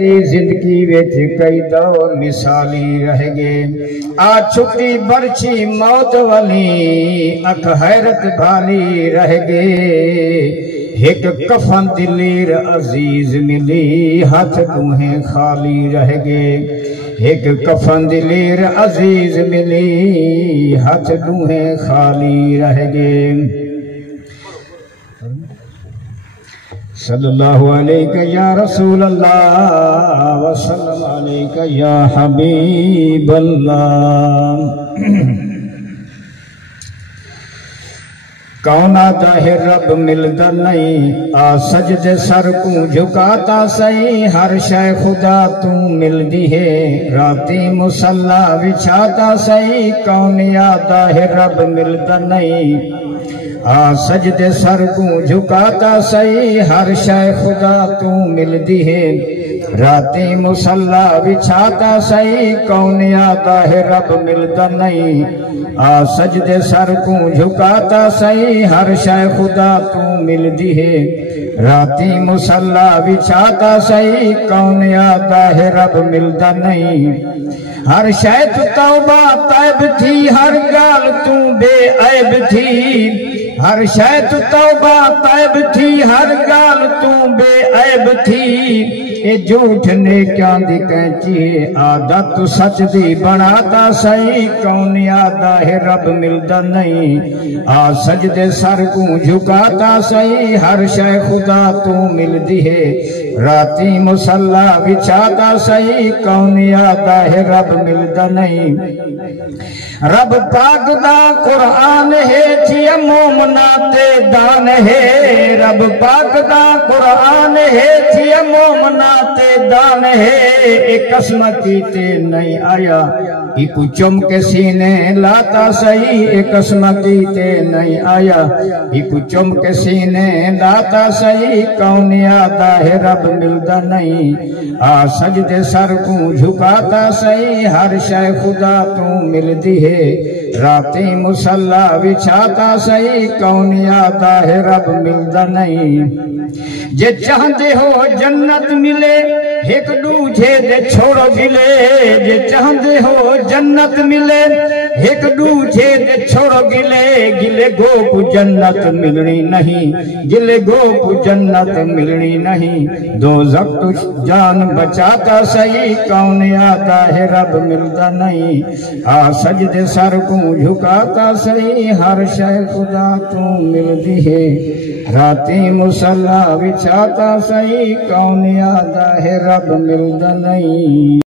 जिंदगी विच कई दौर मिसाली रह गए। आ छुट्टी बरछी मौत वाली अख हैरत भाली रह गए। एक कफन दिलेर अजीज मिली हाथ दूहें खाली रह गए। एक कफन दिलेर अजीज मिली हाथ दूहें खाली रह गए। सल्लल्लाहु अलैका या रसूल अल्लाह व सल्लम अलैका या हबीब अल्लाह। कौन आता है रब मिलता नहीं आ सजदे सर को झुकाता सही। हर शय खुदा तू मिलती है राती मुसल्ला बिछाता सही। कौन आता है रब मिलता नहीं आ सजदे सर को झुकाता सही। हर शय खुदा तू मिलती है राती मुसल्ला बिछाता सही। कौन आता है रब मिलता नहीं आ सजदे सर को झुकाता सही। हर शय खुदा तू मिलती है राती मुसल्ला बिछाता सही। कौन आता है रब मिलता नहीं हर शय तू तौबा तैब थी। हर गाल तू बेऐब थी। हर शय तू तौबा तैब थी। हर गाल तू बेऐब थी। ए झूठ ने क्या दी कैंची आदत सच दी बनाता सही। कौन आता है रब मिलता नहीं आ सजदे सर को झुकाता सही। हर शय खुदा तू मिलती है राती मुसल्ला बिछाता सही। कौन आता है रब मिलता नहीं रब पाक दा कुरान है जिया मोमना ते दान है। रब पाक दा कुरान है जिया मोमना ते दान है। एक कसम कीते नहीं आया एक चुम के सीने लाता सही। एक कसम कीते नहीं आया एक चुम के सीने लाता सही। कौन आता है रब मिलता नहीं आ सजदे सर को झुकाता सही। हर शय खुदा तू मिलती है राती मुसल्ला बिछाता सही। कौन आता है रब मिलता नहीं जे चाहते हो जन्नत मिले एक दूजे दे छोड़ो गिले। जे चाहते हो जन्नत मिले एक दूजे दे छोड़ो गिले। गिले गो को जन्नत मिलनी नहीं गिले गो को जन्नत मिलनी नहीं। दो जख्त जान बचाता सही। कौन आता है रब मिलता नहीं आ सजदे सर को झुकाता सही। हर शय खुदा तू मिलती है राती मुसल्ला बिछाता सही। कौन आता है रब मिलता नहीं।